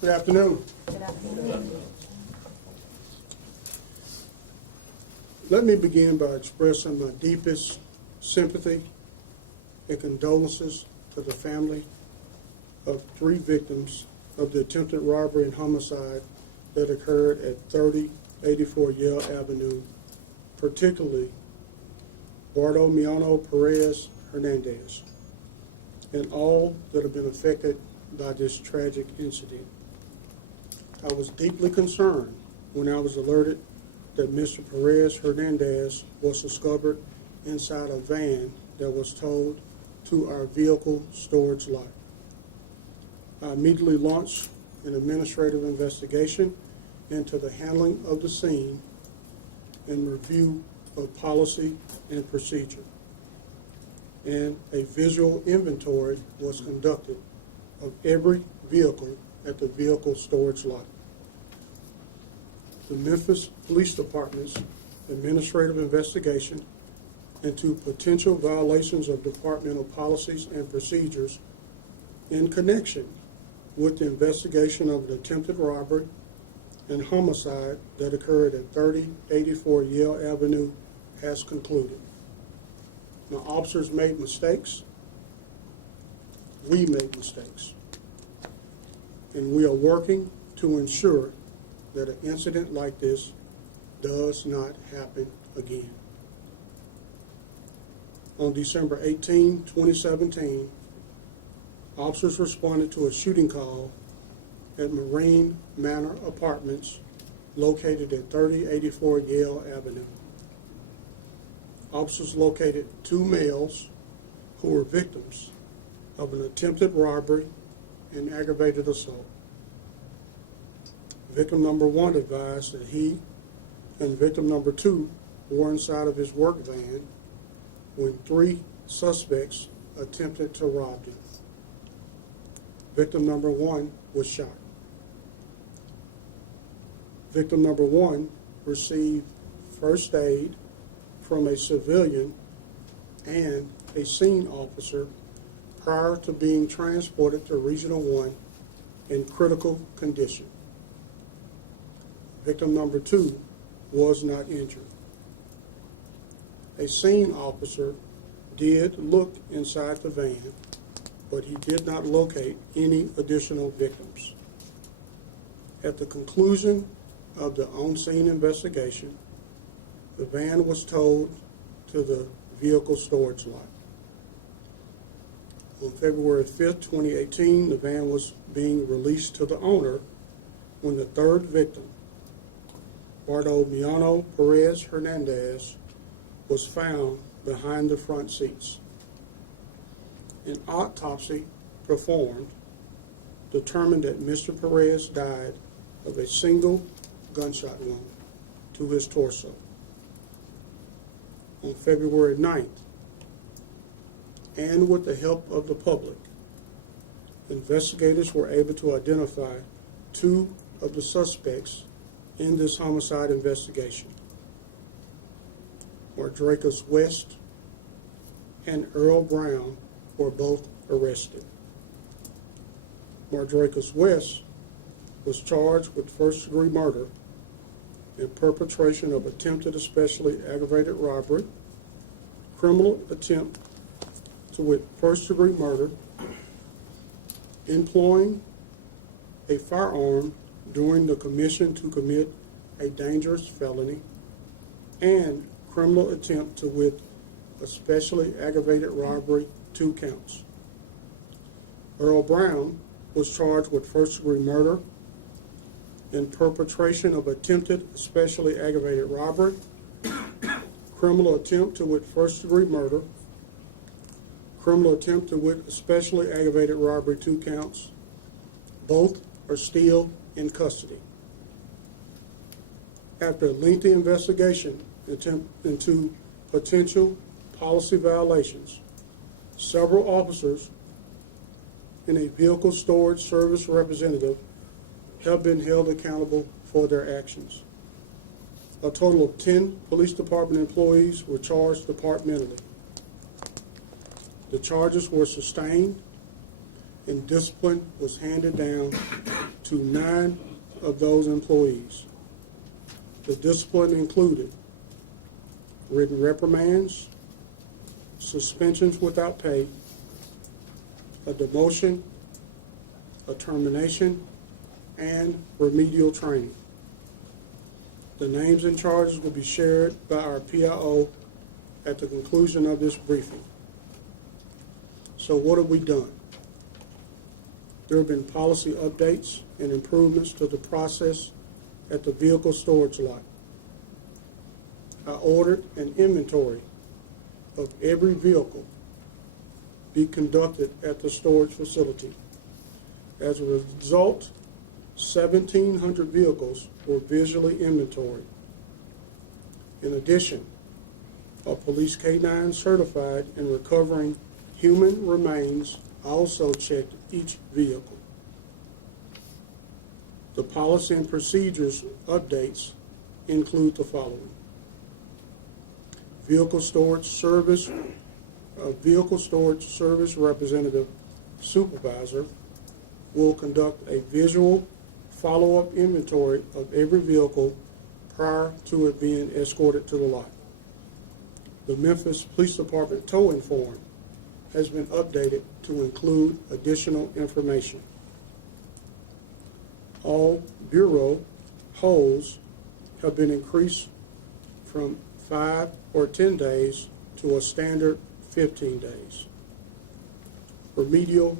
Good afternoon. Good afternoon. Let me begin by expressing my deepest sympathy and condolences to the family of 3 victims of the attempted robbery and homicide that occurred at 3084 Yale Avenue, particularly Bartolomeo Perez Hernandez, and all that have been affected by this tragic incident. I was deeply concerned when I was alerted that Mr. Perez Hernandez was discovered inside a van that was towed to our vehicle storage lot. I immediately launched an administrative investigation into the handling of the scene and review of policy and procedure. And a visual inventory was conducted of every vehicle at the vehicle storage lot. The Memphis Police Department's administrative investigation into potential violations of departmental policies and procedures in connection with the investigation of an attempted robbery and homicide that occurred at 3084 Yale Avenue has concluded. Now, officers made mistakes. We made mistakes. And we are working to ensure that an incident like this does not happen again. On December 18, 2017, officers responded to a shooting call at Marine Manor Apartments located at 3084 Yale Avenue. Officers located 2 males who were victims of an attempted robbery and aggravated assault. Victim number 1 advised that he and victim number 2 were inside of his work van when 3 suspects attempted to rob him. Victim number 1 was shot. Victim number 1 received first aid from a civilian and a scene officer prior to being transported to Regional 1 in critical condition. Victim number 2 was not injured. A scene officer did look inside the van, but he did not locate any additional victims. At the conclusion of the on-scene investigation, the van was towed to the vehicle storage lot. On February 5th, 2018, the van was being released to the owner when the 3rd victim, Bartolomeo Perez Hernandez, was found behind the front seats. An autopsy performed determined that Mr. Perez died of a single gunshot wound to his torso. On February 9th, and with the help of the public, investigators were able to identify 2 of the suspects in this homicide investigation. Mardrakus West and Earl Brown were both arrested. Mardrakus West was charged with first-degree murder and perpetration of attempted especially aggravated robbery, criminal attempt to wit first-degree murder, employing a firearm during the commission to commit a dangerous felony, and criminal attempt to wit especially aggravated robbery, 2 counts. Earl Brown was charged with first-degree murder and perpetration of attempted especially aggravated robbery, criminal attempt to wit first-degree murder, criminal attempt to wit especially aggravated robbery, 2 counts. Both are still in custody. After a lengthy investigation into potential policy violations, several officers and a vehicle storage service representative have been held accountable for their actions. A total of 10 police department employees were charged departmentally. The charges were sustained and discipline was handed down to 9 of those employees. The discipline included written reprimands, suspensions without pay, a demotion, a termination, and remedial training. The names and charges will be shared by our PIO at the conclusion of this briefing. So what have we done? There have been policy updates and improvements to the process at the vehicle storage lot. I ordered an inventory of every vehicle be conducted at the storage facility. As a result, 1,700 vehicles were visually inventoried. In addition, a police K-9 certified in recovering human remains also checked each vehicle. The policy and procedures updates include the following. Vehicle storage service representative supervisor will conduct a visual follow-up inventory of every vehicle prior to it being escorted to the lot. The Memphis Police Department towing form has been updated to include additional information. All bureau holds have been increased from 5 or 10 days to a standard 15 days. Remedial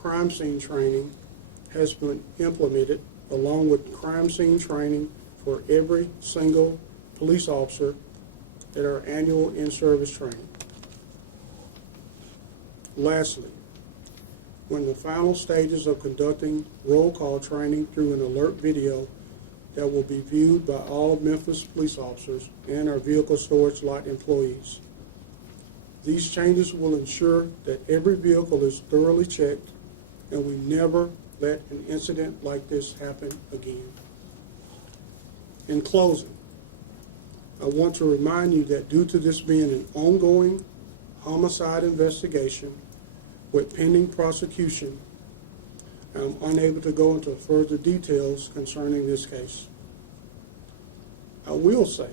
crime scene training has been implemented along with crime scene training for every single police officer at our annual in-service training. Lastly, when the final stages of conducting roll call training through an alert video that will be viewed by all Memphis police officers and our vehicle storage lot employees. These changes will ensure that every vehicle is thoroughly checked and we never let an incident like this happen again. In closing, I want to remind you that due to this being an ongoing homicide investigation with pending prosecution, I'm unable to go into further details concerning this case. I will say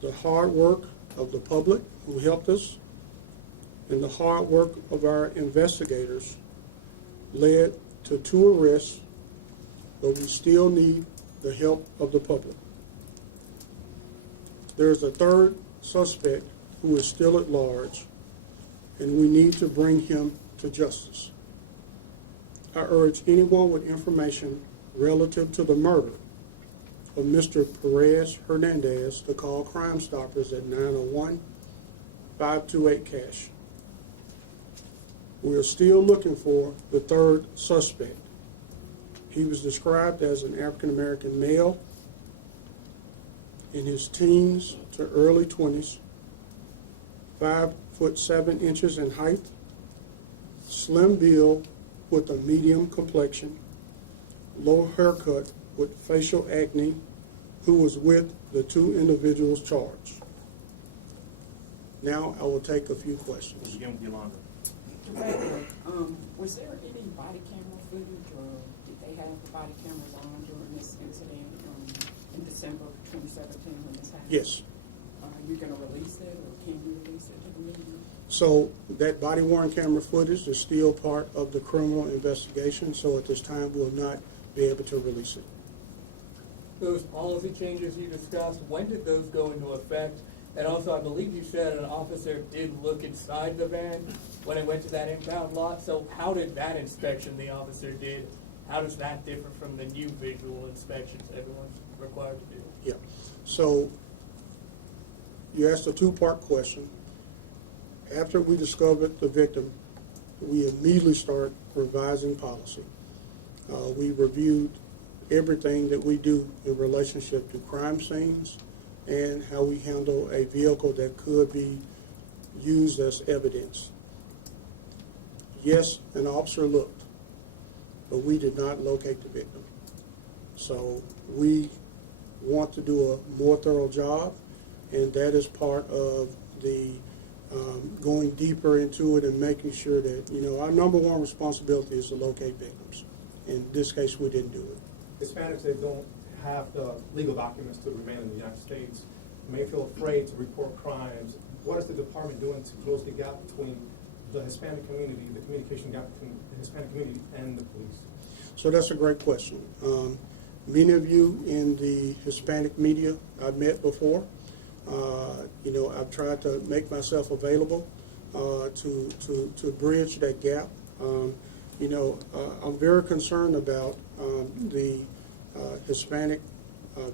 the hard work of the public who helped us and the hard work of our investigators led to 2 arrests, but we still need the help of the public. There is a 3rd suspect who is still at large, and we need to bring him to justice. I urge anyone with information relative to the murder of Mr. Perez Hernandez to call Crime Stoppers at 901-528-CASH. We are still looking for the 3rd suspect. He was described as an African-American male in his teens to early 20s, 5'7" in height, slim build with a medium complexion, low haircut with facial acne, who was with the 2 individuals charged. Now I will take a few questions. Was there any body camera footage, or did they have the body cameras on during this incident in December 2017 when this happened? Yes. Are you going to release it, or can you release it to the media? So that body-worn camera footage is still part of the criminal investigation, so at this time we'll not be able to release it. Those policy changes you discussed, when did those go into effect? And also, I believe you said an officer did look inside the van when it went to that impound lot. So how did that inspection the officer did, how does that differ from the new visual inspections everyone's required to do? Yeah. So you asked a 2-part question. After we discovered the victim, we immediately start revising policy. We reviewed everything that we do in relationship to crime scenes and how we handle a vehicle that could be used as evidence. Yes, an officer looked, but we did not locate the victim. So we want to do a more thorough job, and that is part of the going deeper into it and making sure that, our number 1 responsibility is to locate victims. In this case, we didn't do it. Hispanics that don't have the legal documents to remain in the United States may feel afraid to report crimes. What is the department doing to close the gap between the Hispanic community, the communication gap between the Hispanic community and the police? So that's a great question. Many of you in the Hispanic media I've met before. I've tried to make myself available to bridge that gap. I'm very concerned about the Hispanic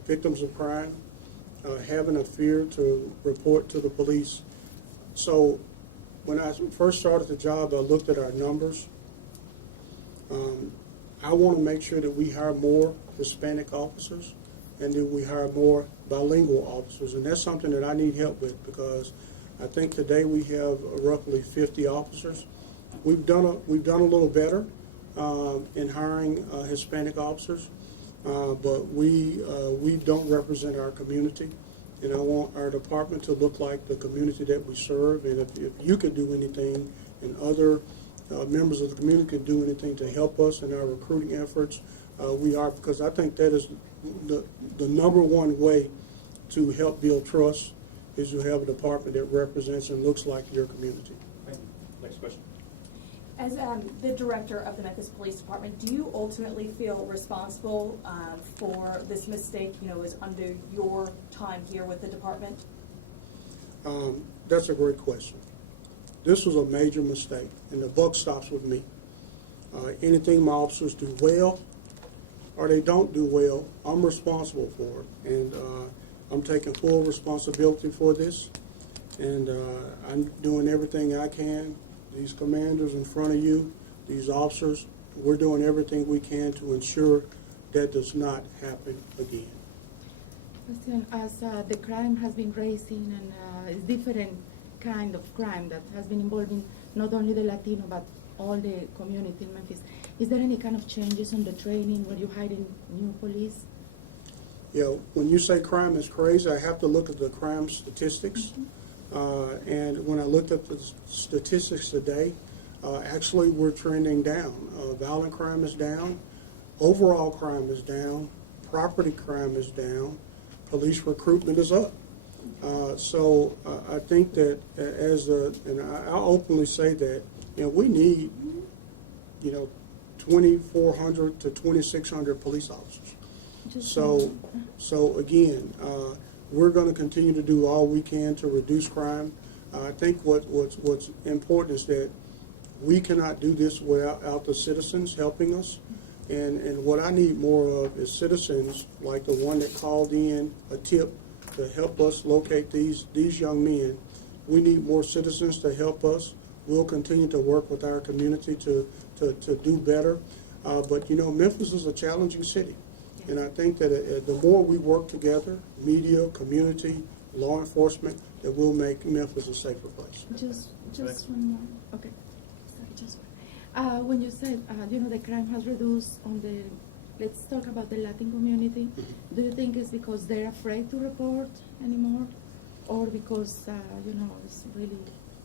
victims of crime having a fear to report to the police. So when I first started the job, I looked at our numbers. I want to make sure that we hire more Hispanic officers and that we hire more bilingual officers. And that's something that I need help with, because I think today we have roughly 50 officers. We've done a little better in hiring Hispanic officers, but we don't represent our community. And I want our department to look like the community that we serve. And if you could do anything, and other members of the community can do anything to help us in our recruiting efforts, we are, because I think that is the number one way to help build trust, is to have a department that represents and looks like your community. Thank you. Next question. As the director of the Memphis Police Department, do you ultimately feel responsible for this mistake, is under your time here with the department? That's a great question. This was a major mistake, and the buck stops with me. Anything my officers do well or they don't do well, I'm responsible for it. And I'm taking full responsibility for this, and I'm doing everything I can. These commanders in front of you, these officers, we're doing everything we can to ensure that does not happen again. Question: as the crime has been rising, and it's different kind of crime that has been involving not only the Latino but all the community in Memphis, is there any kind of changes on the training when you're hiring new police? When you say crime is crazy, I have to look at the crime statistics. And when I looked at the statistics today, actually we're trending down. Violent crime is down, overall crime is down, property crime is down, police recruitment is up. So I think that and I'll openly say that, we need, 2,400 to 2,600 police officers. So again, we're going to continue to do all we can to reduce crime. I think what's important is that we cannot do this without the citizens helping us. And what I need more of is citizens like the one that called in a tip to help us locate these young men. We need more citizens to help us. We'll continue to work with our community to do better. But Memphis is a challenging city. And I think that the more we work together, media, community, law enforcement, that we'll make Memphis a safer place. Just one more. Okay. Sorry, just one. When you said, the crime has reduced on the, let's talk about the Latin community. Do you think it's because they're afraid to report anymore? Or because, it's really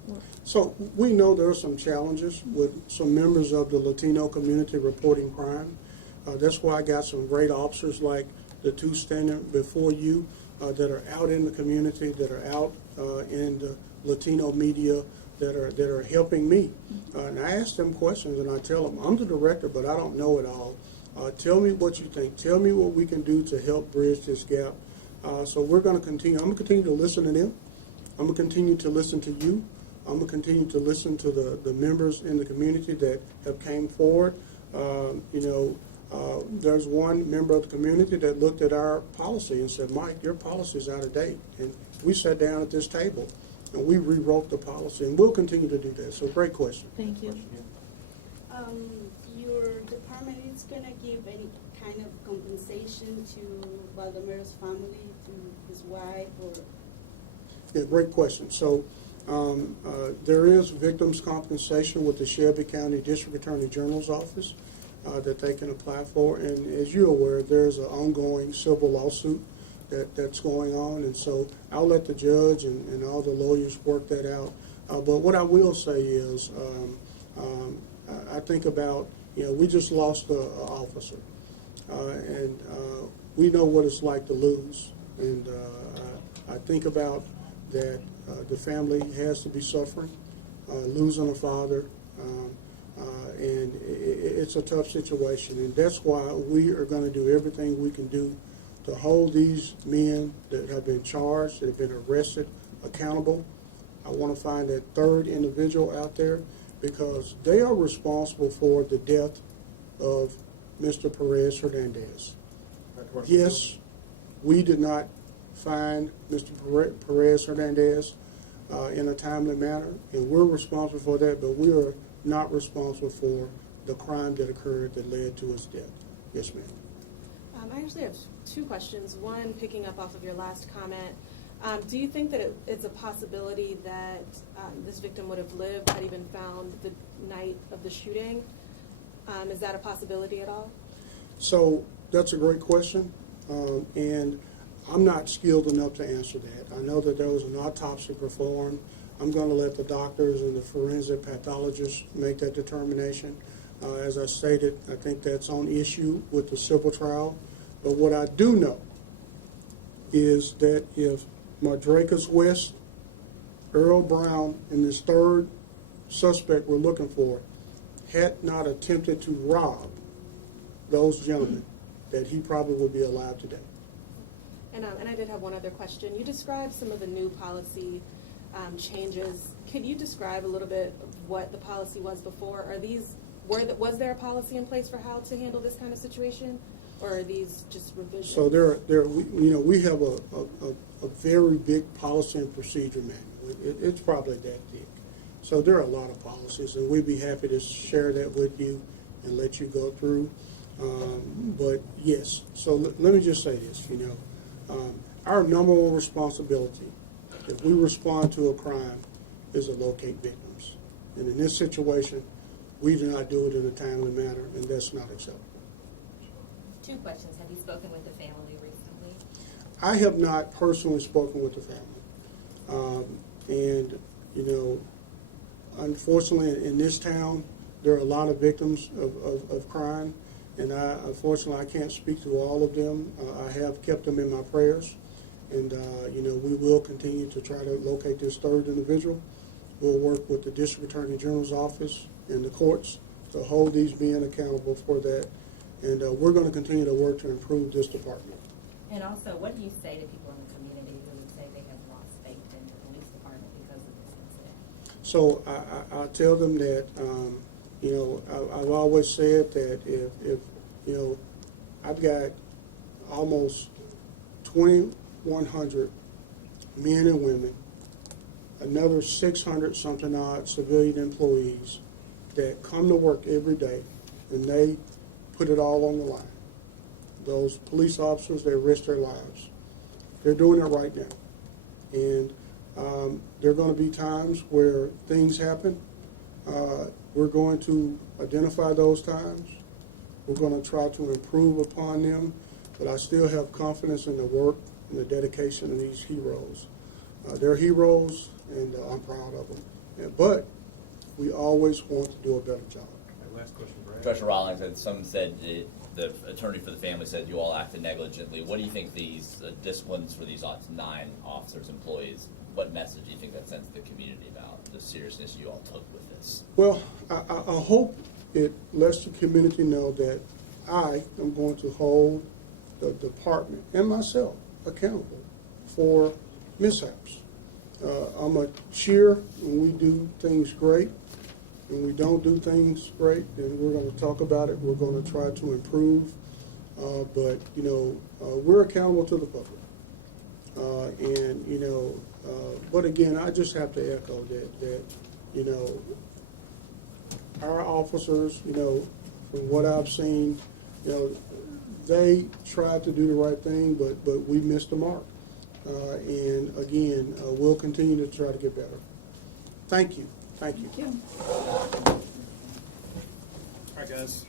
work? So we know there are some challenges with some members of the Latino community reporting crime. That's why I got some great officers like the two standing before you that are out in the community, that are out in the Latino media, that are helping me. And I ask them questions, and I tell them, I'm the director, but I don't know it all. Tell me what you think. Tell me what we can do to help bridge this gap. So we're going to continue. I'm going to continue to listen to them. I'm going to continue to listen to you. I'm going to continue to listen to the members in the community that have came forward. There's one member of the community that looked at our policy and said, Mike, your policy is out of date. And we sat down at this table and we rewrote the policy, and we'll continue to do that. So great question. Thank you. Your department is going to give any kind of compensation to Baldomero's family, to his wife, or? Yeah, great question. So there is victims' compensation with the Shelby County District Attorney General's office that they can apply for. And as you're aware, there's an ongoing civil lawsuit that's going on. And so I'll let the judge and all the lawyers work that out. But what I will say is I think about You know, we just lost an officer, and we know what it's like to lose. And I think about that the family has to be suffering, losing a father, and it's a tough situation. And that's why we are going to do everything we can do to hold these men that have been charged, that have been arrested, accountable. I want to find that third individual out there because they are responsible for the death of Mr. Perez Hernandez. Yes, we did not find Mr. Perez Hernandez in a timely manner, and we're responsible for that, but we are not responsible for the crime that occurred that led to his death. Yes, ma'am. I actually have two questions. One, picking up off of your last comment, do you think that it's a possibility that this victim would have lived had he been found the night of the shooting? Is that a possibility at all? So that's a great question, and I'm not skilled enough to answer that. I know that there was an autopsy performed. I'm going to let the doctors and the forensic pathologists make that determination. As I stated, I think that's on issue with the civil trial. But what I do know is that if Madracus West, Earl Brown, and this third suspect we're looking for had not attempted to rob those gentlemen, that he probably would be alive today. And I did have one other question. You described some of the new policy changes. Could you describe a little bit of what the policy was before? Was there a policy in place for how to handle this kind of situation, or are these just revisions? So we have a very big policy and procedure manual. It's probably that big. So there are a lot of policies, and we'd be happy to share that with you and let you go through. But yes, so let me just say this, our number one responsibility, if we respond to a crime, is to locate victims. And in this situation, we do not do it in a timely manner, and that's not acceptable. Two questions. Have you spoken with the family recently? I have not personally spoken with the family. And, unfortunately, in this town, there are a lot of victims of crime, and unfortunately, I can't speak to all of them. I have kept them in my prayers, and, we will continue to try to locate this third individual. We'll work with the District Attorney General's office and the courts to hold these men accountable for that, and we're going to continue to work to improve this department. And also, what do you say to people in the community who would say they have lost faith in the police department because of this incident? So I tell them that, I've always said that if I've got almost 2,100 men and women, another 600 something odd civilian employees that come to work every day, and they put it all on the line. Those police officers, they risk their lives. They're doing it right now. And there are going to be times where things happen. We're going to identify those times. We're going to try to improve upon them, but I still have confidence in the work and the dedication of these heroes. They're heroes, and I'm proud of them. But we always want to do a better job. Last question, Brad. Treasurer Rawlings, and some said the attorney for the family said you all acted negligently. What do you think these disciplines for these 9 officers, employees, what message do you think that sends to the community about the seriousness you all took with this? Well, I hope it lets the community know that I am going to hold the department and myself accountable for mishaps. I'm a cheer when we do things great. When we don't do things great, then we're going to talk about it. We're going to try to improve. But we're accountable to the public. But again, I just have to echo that our officers, from what I've seen, they tried to do the right thing, but we missed the mark. And again, we'll continue to try to get better. Thank you. Thank you. Thank you. All right, guys.